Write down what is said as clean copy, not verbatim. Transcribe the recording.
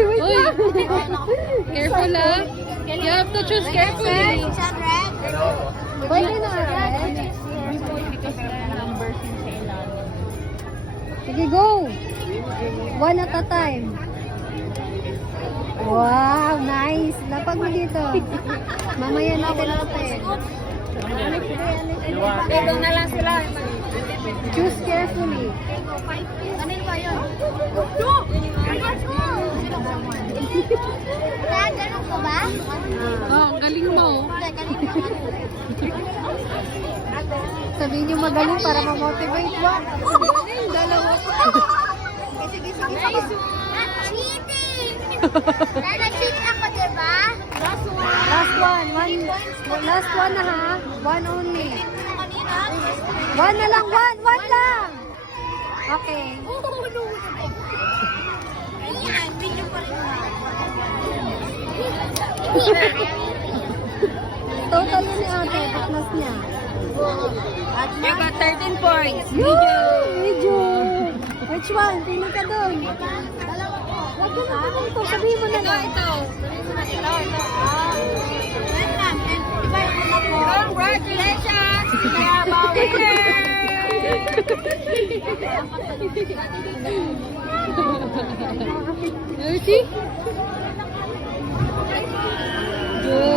Uy, wait Uy. lang. Careful ah. You have to choose carefully. Pwede na red. Sige, go. One at a time. Wow, nice. Lapag mo dito. Mamaya natin natin. Dito na lang sila. Choose carefully. Kanin ba yun? Ganun ko ba? Oh, ang galing mo. Sabihin niyo magaling para ma-motivate ba? Dalawa. Sige, sige, sige. Cheating! Nag-cheat ako, diba? Last one. Last one na ha. One only. One na lang. One lang. Okay. Ayan, video pa rin ba? Total ni ate. Fitness niya. You got 13 points. Video. Which one? Pili ka doon. Wag ka na ito. Sabihin mo na lang. Ito. Congratulations! We are the winner! You see? Good.